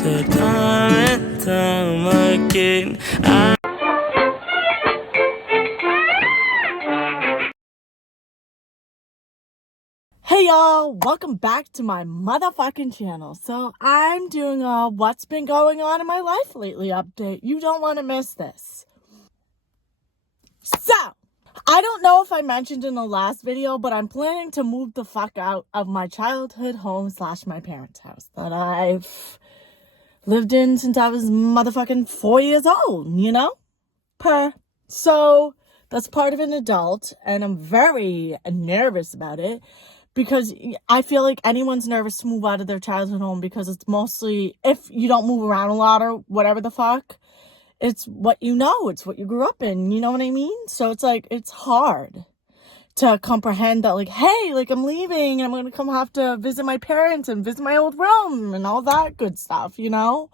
said time and time again. Hey y'all, welcome back to my motherfucking channel. So I'm doing a what's been going on in my life lately update. You don't want to miss this. So, I don't know if I mentioned in the last video, but I'm planning to move the fuck out of my childhood home / my parents' house that I've lived in since I was motherfucking 4 years old, you know? So, that's part of an adult, and I'm very nervous about it. Because I feel like anyone's nervous to move out of their childhood home because it's mostly, if you don't move around a lot or whatever the fuck, it's what you know, it's what you grew up in, you know what I mean? So it's like, it's hard to comprehend that, like, hey, like, I'm leaving and I'm gonna come have to visit my parents and visit my old room and all that good stuff, you know?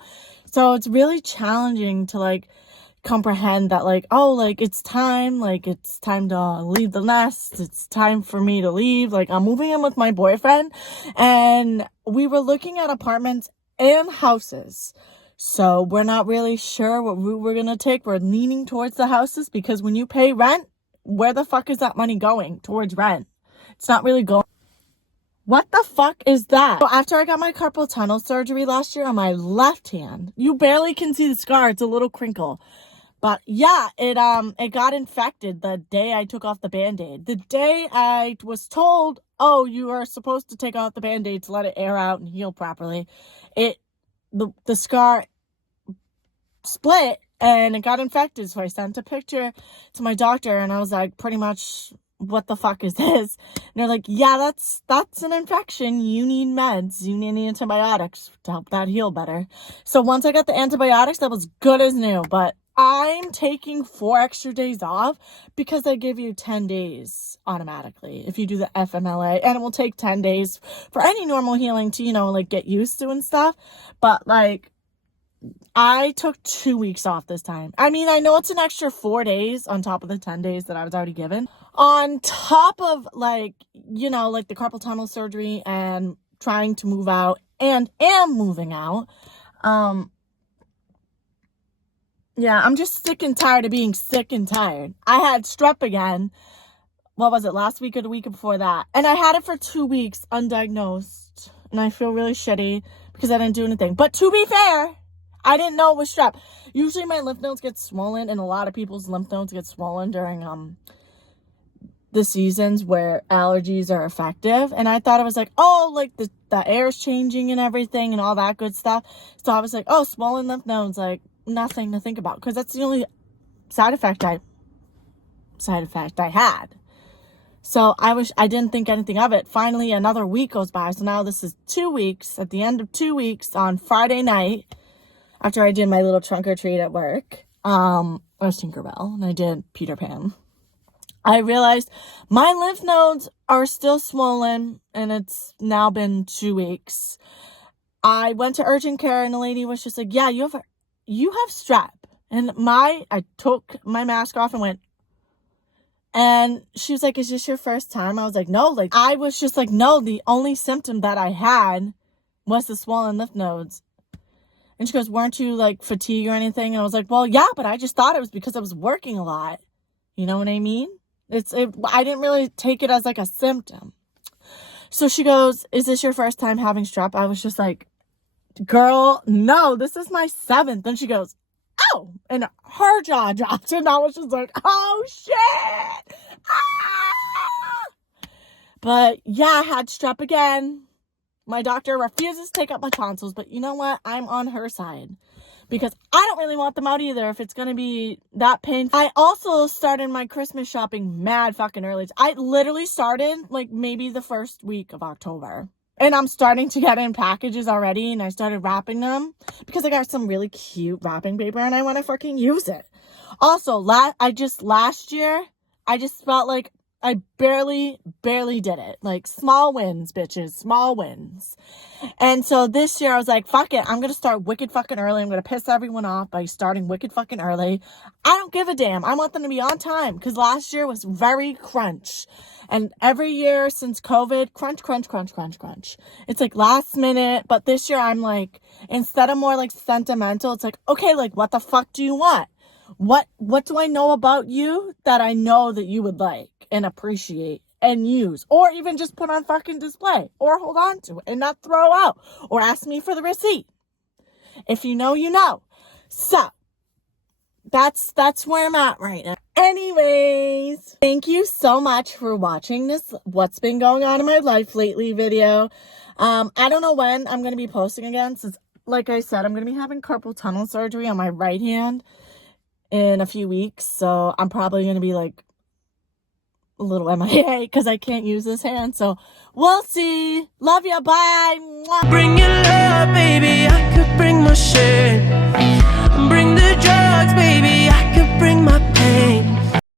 So it's really challenging to, like, comprehend that, like, oh, like, it's time to leave the nest, it's time for me to leave. Like, I'm moving in with my boyfriend and we were looking at apartments and houses, so we're not really sure what route we're gonna take. We're leaning towards the houses because when you pay rent, where the fuck is that money going? Towards rent. It's not really going. What the fuck is that? So after I got my carpal tunnel surgery last year on my left hand, you barely can see the scar, it's a little crinkle. But yeah, it got infected the day I took off the Band-Aid. The day I was told, oh, you are supposed to take off the Band-Aid to let it air out and heal properly, the scar split and it got infected. So I sent a picture to my doctor and I was like, pretty much, what the fuck is this? And they're like, yeah, that's an infection. You need meds. You need antibiotics to help that heal better. So once I got the antibiotics, that was good as new. But I'm taking 4 extra days off because they give you 10 days automatically if you do the FMLA, and it will take 10 days for any normal healing to, you know, like, get used to and stuff. But, like, I took 2 weeks off this time. I mean, I know it's an extra 4 days on top of the 10 days that I was already given. On top of, like, you know, like, the carpal tunnel surgery and trying to move out and am moving out. Yeah, I'm just sick and tired of being sick and tired. I had strep again. What was it, last week or the week before that? And I had it for 2 weeks undiagnosed. And I feel really shitty because I didn't do anything. But to be fair, I didn't know it was strep. Usually my lymph nodes get swollen, and a lot of people's lymph nodes get swollen during the seasons where allergies are effective. And I thought it was like, oh, like the air's changing and everything and all that good stuff. So I was like, oh, swollen lymph nodes, like, nothing to think about, because that's the only side effect I had. So I didn't think anything of it. Finally, another week goes by. So now this is 2 weeks. At the end of 2 weeks, on Friday night, after I did my little trunk or treat at work, I was Tinkerbell and I did Peter Pan, I realized my lymph nodes are still swollen, and it's now been 2 weeks. I went to urgent care and the lady was just like, yeah, you have strep. And I took my mask off and went, and she was like, is this your first time? I was like, no. Like, I was just like, no, the only symptom that I had was the swollen lymph nodes. And she goes, weren't you, like, fatigued or anything? And I was like, well, yeah, but I just thought it was because I was working a lot. You know what I mean? I didn't really take it as, like, a symptom. So she goes, is this your first time having strep? I was just like, girl, no, this is my 7th. And she goes, oh, and her jaw dropped, and I was just like, oh shit. But yeah, I had strep again. My doctor refuses to take out my tonsils, but you know what? I'm on her side because I don't really want them out either if it's going to be that painful. I also started my Christmas shopping mad fucking early. I literally started, like, maybe the first week of October. And I'm starting to get in packages already, and I started wrapping them because I got some really cute wrapping paper and I want to fucking use it. Also, last year, I just felt like I barely did it. Like, small wins, bitches. Small wins. And so this year I was like, fuck it. I'm going to start wicked fucking early. I'm going to piss everyone off by starting wicked fucking early. I don't give a damn. I want them to be on time because last year was very crunch. And every year since COVID, crunch. It's like last minute. But this year I'm like, instead of more like sentimental, it's like, okay, like what the fuck do you want? What do I know about you that I know that you would like and appreciate and use, or even just put on fucking display, or hold on to it and not throw out, or ask me for the receipt. If you know, you know. So that's where I'm at right now. Anyways, thank you so much for watching this what's been going on in my life lately video. I don't know when I'm going to be posting again, since like I said, I'm going to be having carpal tunnel surgery on my right hand in a few weeks, so I'm probably going to be like a little MIA because I can't use this hand. So we'll see. Love you. Bye. Mwah. Bring your love, baby. I could bring my shit. Bring the drugs, baby.